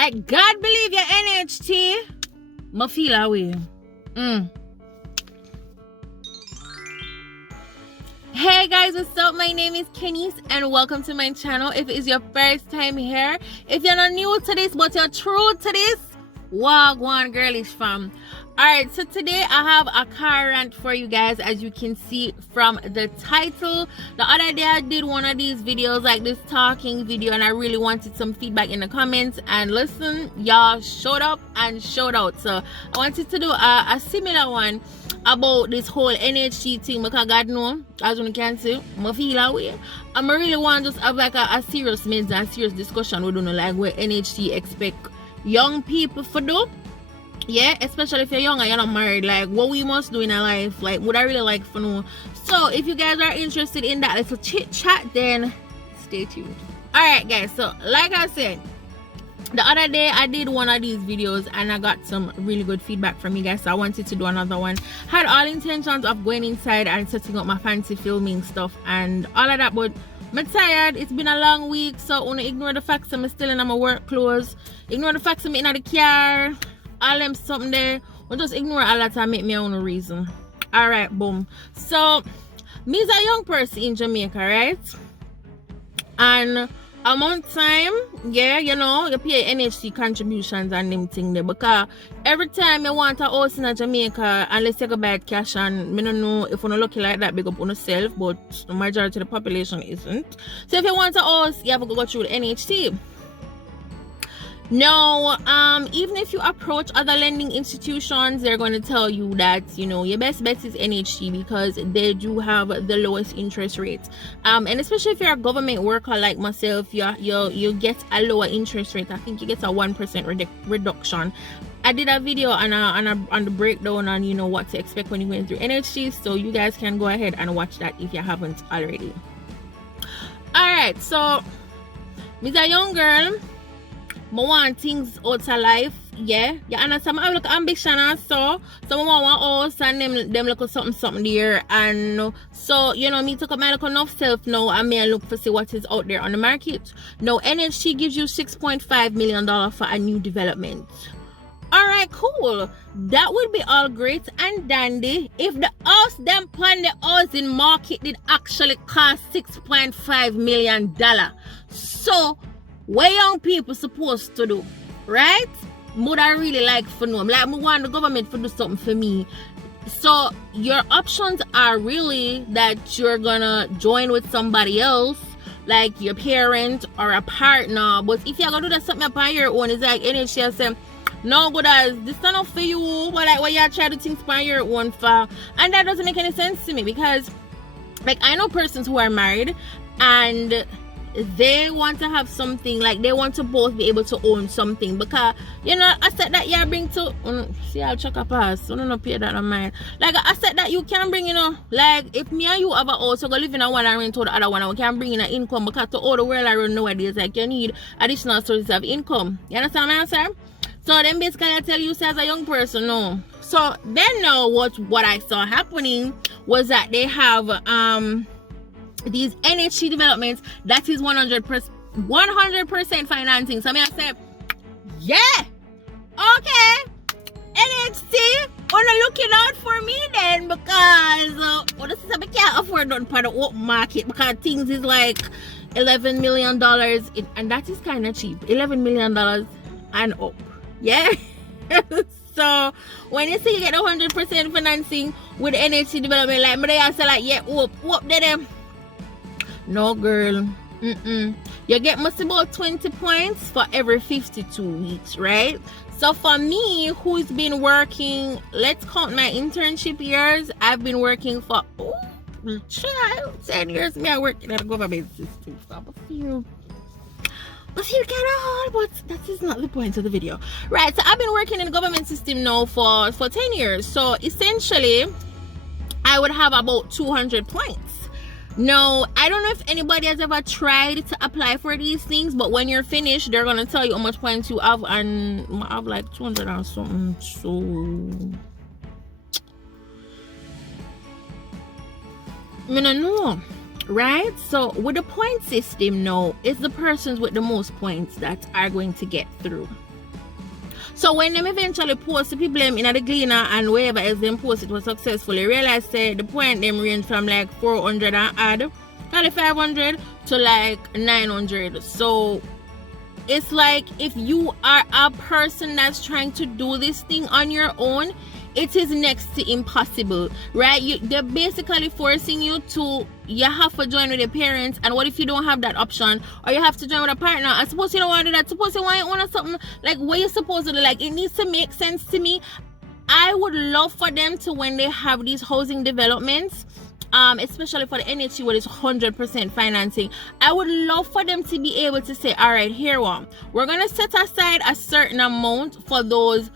Like, God believe your NHT. I feel away. Hey guys, what's up? My name is Kenise and welcome to my channel. If it's your first time here, if you're not new to this but you're true to this, wagwan girlish fam. Alright, so today I have a car rant for you guys, as you can see from the title. The other day I did one of these videos, like this talking video, and I really wanted some feedback in the comments, and listen, y'all showed up and showed out. So I wanted to do a similar one about this whole NHT thing, because God know, as you can see, I feel away. I really want to just have like a serious men's and serious discussion. We don't know like what NHT expect young people for do. Yeah, especially if you're young and you're not married, like what we must do in our life, like would I really like for know. So if you guys are interested in that little chit chat, then stay tuned. Alright guys, so like I said, the other day I did one of these videos and I got some really good feedback from you guys, so I wanted to do another one. Had all intentions of going inside and setting up my fancy filming stuff and all of that, but I'm tired. It's been a long week, so I want to ignore the fact that I'm still in my work clothes, ignore the fact that I'm in the car, all them something there. We'll just ignore all that and make me own reason. Alright, boom. So me's a young person in Jamaica, right? And amount time, yeah, you know, you pay NHT contributions and them thing there, because every time you want a house in Jamaica, unless you go buy cash, and I don't know if you're not lucky like that, big up on yourself, but the majority of the population isn't. So if you want a house, you have to go through the NHT. Now, even if you approach other lending institutions, they're going to tell you that, you know, your best bet is NHT because they do have the lowest interest rates. And especially if you're a government worker like myself, you get a lower interest rate. I think you get a 1% reduction. I did a video on the breakdown on, you know, what to expect when you went through NHT, so you guys can go ahead and watch that if you haven't already. Alright, so Miss a young girl, I want things out of life, yeah. You understand? I have like ambition and so I want one house and them look something there, and so you know me took up my look enough self now and me look for see what is out there on the market. Now NHT gives you $6.5 million for a new development. Alright, cool. That would be all great and dandy if the house them on the housing market did actually cost $6.5 million. So what young people supposed to do, right? Would I really like for know? Like, I want the government to do something for me. So your options are really that you're gonna join with somebody else, like your parent or a partner. But if you're gonna do that something upon your own, it's like NHS say, no good as this is not for you, but like what you try to think upon your own for. And that doesn't make any sense to me, because like I know persons who are married and they want to have something, like they want to both be able to own something, because you know I said that you bring to see I'll check a pass, so don't pay that on mine. Like I said that you can bring, you know, like if me and you have a house, so go live in a one and rent to the other one, and we can bring in an income, because to all the world around nowadays, like you need additional sources of income. You understand what I'm saying? So then basically I tell you, as a young person, no. So then now what I saw happening was that they have these NHT developments that is 100% financing. So I say, yeah, okay, NHT, wanna looking out for me then, because this is I can't afford none for the open market, because things is like $11 million, and that is kind of cheap. $11 million and up, yeah. So when you say you get 100% financing with NHT development, like I say like, yeah, whoop they them. No girl, you get must about 20 points for every 52 weeks, right? So for me, who's been working, let's count my internship years, I've been working for 10 years. Me I work in a government system, so but you get all, but that is not the point of the video, right? So I've been working in the government system now for 10 years, so essentially I would have about 200 points. No, I don't know if anybody has ever tried to apply for these things, but when you're finished, they're gonna tell you how much points you have, and I have like 200 or something. So I don't know, right? So with the point system now, it's the persons with the most points that are going to get through. So when them eventually post the people them in the Gleaner and wherever else them post it was successfully, realize say the point them range from like 400 and add, probably 500 to like 900. So it's like if you are a person that's trying to do this thing on your own, it is next to impossible, right? They're basically forcing you to, you have to join with your parents. And what if you don't have that option, or you have to join with a partner? I suppose you don't want to do that. Suppose you want something like what you're supposed to do. Like, it needs to make sense to me. I would love for them to, when they have these housing developments, especially for the NHT where it's 100% financing, I would love for them to be able to say, all right, here one, we're gonna set aside a certain amount for those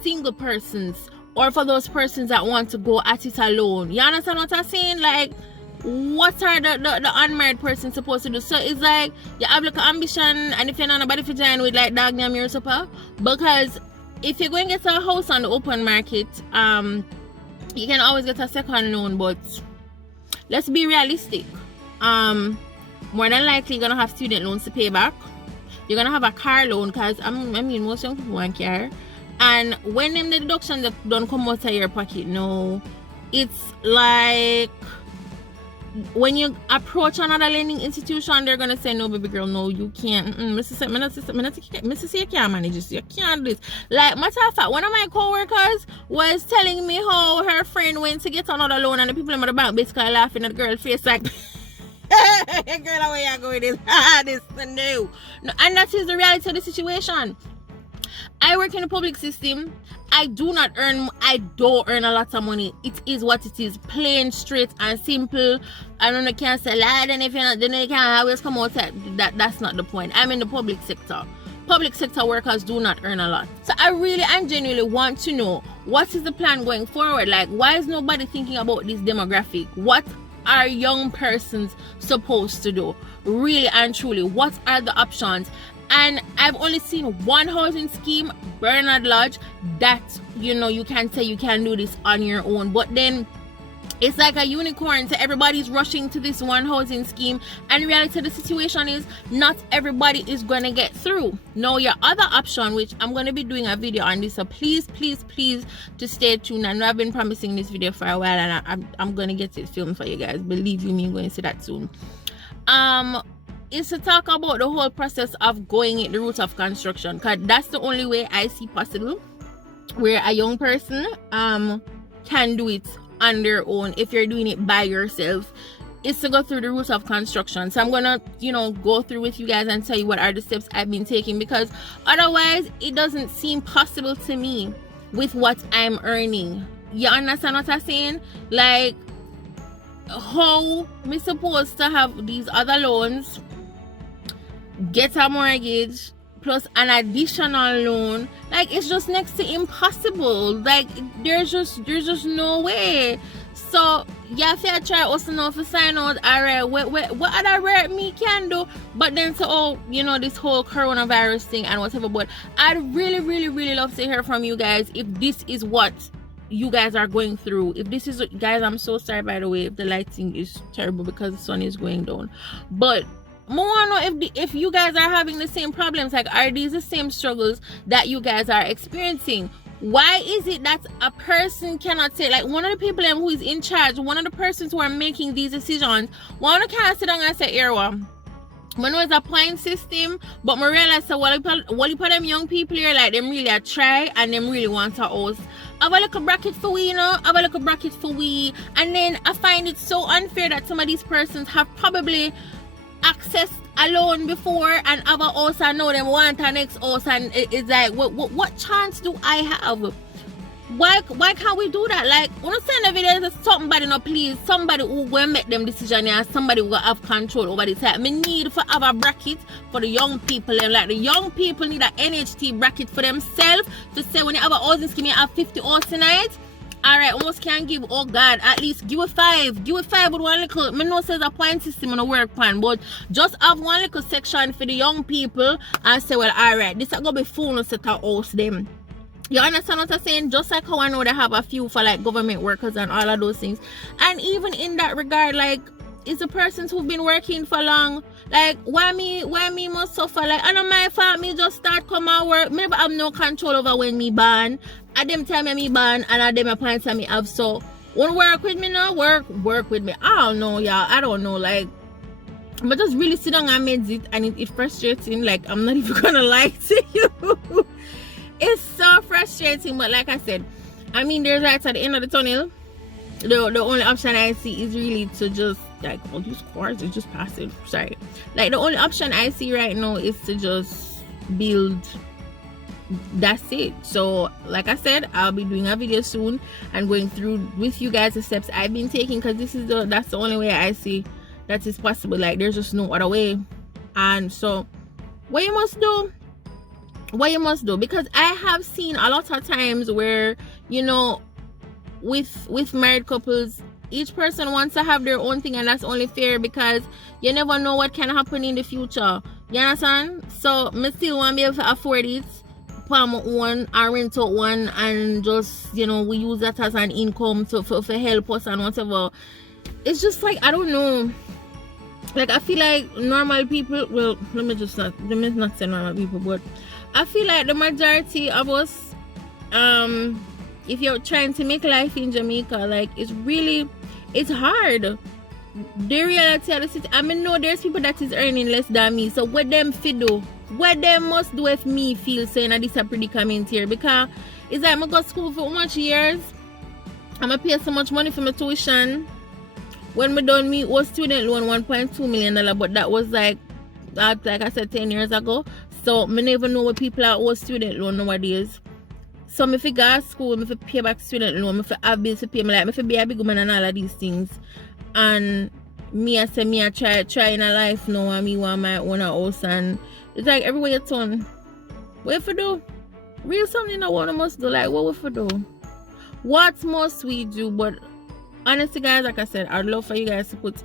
single persons, or for those persons that want to go at it alone. You understand what I'm saying? Like, what are the unmarried person supposed to do? So it's like you have like an ambition, and if you're not nobody to join with, like, dog name your supper. Because if you're going to get a house on the open market, you can always get a second loan, but let's be realistic. More than likely you're gonna have student loans to pay back. You're gonna have a car loan, because I mean most young people want car. And when them the deductions that don't come out of your pocket, no, it's like when you approach another lending institution, they're gonna say, no, baby girl, no, you can't. Mrs. You can't manage this. You can't do this. Like, matter of fact, one of my co-workers was telling me how her friend went to get another loan, and the people in the bank basically laughing at the girl's face like, girl, how you going with this? No. And that is the reality of the situation. I work in the public system. I don't earn a lot of money. It is what it is, plain, straight and simple. I don't know, can't say lie, then if you're not, then you can't always come out. That's not the point. I'm in the public sector. Public sector workers do not earn a lot. So I really and genuinely want to know, what is the plan going forward? Like, why is nobody thinking about this demographic? What are young persons supposed to do? Really and truly, what are the options? And I've only seen one housing scheme, Bernard Lodge, that, you know, you can say you can do this on your own. But then it's like a unicorn, so everybody's rushing to this one housing scheme. And the reality of the situation is, not everybody is going to get through. Now, your other option, which I'm going to be doing a video on this, so please to stay tuned. I know I've been promising this video for a while, and I'm going to get it filmed for you guys. Believe you me, I'm going to see that soon. Is to talk about the whole process of going in the route of construction, because that's the only way I see possible where a young person can do it on their own. If you're doing it by yourself, is to go through the route of construction. So I'm gonna, you know, go through with you guys and tell you what are the steps I've been taking, because otherwise it doesn't seem possible to me with what I'm earning. You understand what I'm saying? Like, how me supposed to have these other loans, get a mortgage plus an additional loan? Like, it's just next to impossible. Like, there's just no way. So you have to try also now to sign out, alright, what other work me can do? But then, so, oh, you know, this whole coronavirus thing and whatever. But I'd really love to hear from you guys if this is what you guys are going through. If this is, guys, I'm so sorry, by the way, if the lighting is terrible because the sun is going down. But I want to know if you guys are having the same problems. Like, are these the same struggles that you guys are experiencing? Why is it that a person cannot say, like, one of the people who is in charge, one of the persons who are making these decisions, one of can't sit down and say, Erwa, I know it's a point system, but I realize that what you put them young people here, like, them really try and them really want to host. Have a little bracket for we, you know, have a little bracket for we. And then I find it so unfair that some of these persons have probably accessed a loan before and have a house and now them want a next house, and it's like, what chance do I have? Why can't we do that? Like, when I send a video to somebody, no, please, somebody who will make them decision and somebody who will have control over the time. Me need for have a bracket for the young people, and like the young people need a NHT bracket for themselves to say, when you have a housing scheme, you have 50 hours tonight. Alright, almost can't give, oh God, at least give it 5 with one little, me know says a point system on a work plan, but just have one little section for the young people and say, well, alright, this is gonna be full set of house them. You understand what I'm saying? Just like how I know they have a few for like government workers and all of those things. And even in that regard, like, is the persons who've been working for long. Like, why me must suffer? Like, I know my fault, me just start come and work. Me never have no control over when me born. At them time me born, and at them points me have. So want work with me now, work with me. I don't know, y'all. I don't know, like, but just really sit down and meditate, and it's frustrating. Like, I'm not even gonna lie to you. It's so frustrating, but like I said, I mean, there's lights at the end of the tunnel. The only option I see is really to just, like, all these cars are just passive. Sorry. Like, the only option I see right now is to just build. That's it. So, like I said, I'll be doing a video soon and going through with you guys the steps I've been taking, because that's the only way I see that is possible. Like, there's just no other way. And so, what you must do, because I have seen a lot of times where, you know, with married couples, each person wants to have their own thing, and that's only fair, because you never know what can happen in the future. You understand? So me still want to be able to afford it, palm one and rent out one, and just, you know, we use that as an income to for help us and whatever. It's just like, I don't know. Like, I feel like normal people, well, let me not say normal people, but I feel like the majority of us, if you're trying to make life in Jamaica, like, it's hard. The reality of the city, I mean, no, there's people that is earning less than me. So what them do? What them must do if me feel saying that this a predicament here? Because it's like, I go to school for how much years? I'm gonna pay so much money for my tuition. When me done me was student loan $1.2 million, but that was like I said 10 years ago. So me never know what people are owe student loan nowadays. So me fi go to school, me fi pay back student loan, me fi have bills to pay, me like me fi be a big woman and all of these things. And me I say me I try in a life now, and me want my own house, and it's like everywhere you turn. What if we do? Real something that one must do. Like, what if we do? What must we do? But honestly, guys, like I said, I'd love for you guys to put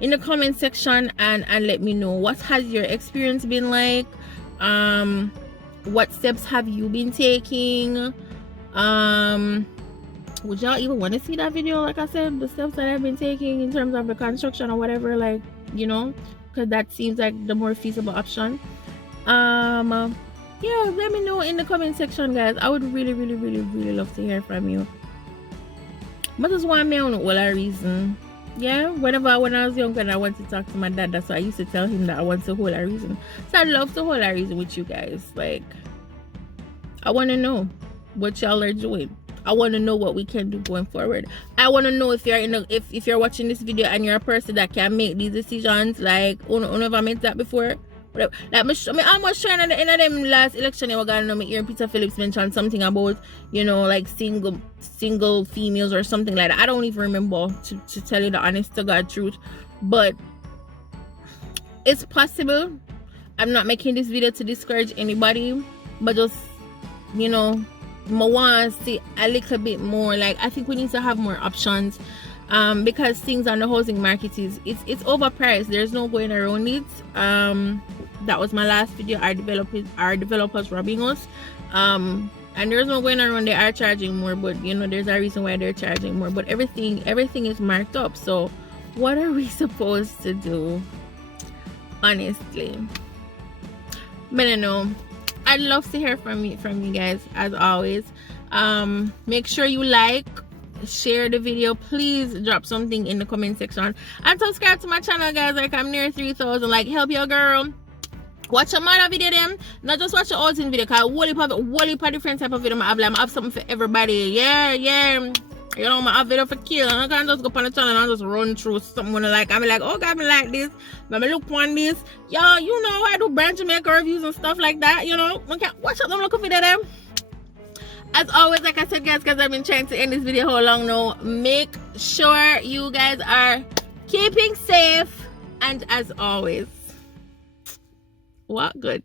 in the comment section and let me know, what has your experience been like? What steps have you been taking? Would y'all even want to see that video? Like I said, the steps that I've been taking in terms of the construction or whatever, like, you know, because that seems like the more feasible option. Yeah, let me know in the comment section, guys. I would really love to hear from you. But just want me on all a reason. Yeah, when I was younger and I wanted to talk to my dad, that's why I used to tell him that I want to hold a reason. So I'd love to hold a reason with you guys. Like, I want to know what y'all are doing. I want to know what we can do going forward. I want to know if you're if you're watching this video and you're a person that can make these decisions. Like, never met that before. Like, I almost trying at the end of them last election, I was gonna know me hear Peter Phillips mention something about, you know, like single females or something like that. I don't even remember, to tell you the honest to God truth. But it's possible. I'm not making this video to discourage anybody, but just, you know, I want to see a little bit more. Like, I think we need to have more options, because things on the housing market it's overpriced. There's no going around it. That was my last video. Our developers robbing us, and there's no going around. They are charging more, but you know, there's a reason why they're charging more. But everything is marked up. So what are we supposed to do, honestly? But I know I'd love to hear from you guys, as always. Make sure you like, share the video, please drop something in the comment section, and subscribe to my channel, guys. Like, I'm near 3,000. Like, help your girl. Watch a mother video them, not just watch the outing video, because whole heap of different type of video I have something for everybody. Yeah, you know, I have video for kill, and I can't just go on the channel and just run through something like, I'm like, oh God, me like this, but me look on this. Y'all, you know, I do brand Jamaica reviews and stuff like that, you know. Okay, watch out them look video them. As always, like I said, guys, because I've been trying to end this video how long now, make sure you guys are keeping safe, and as always, what good.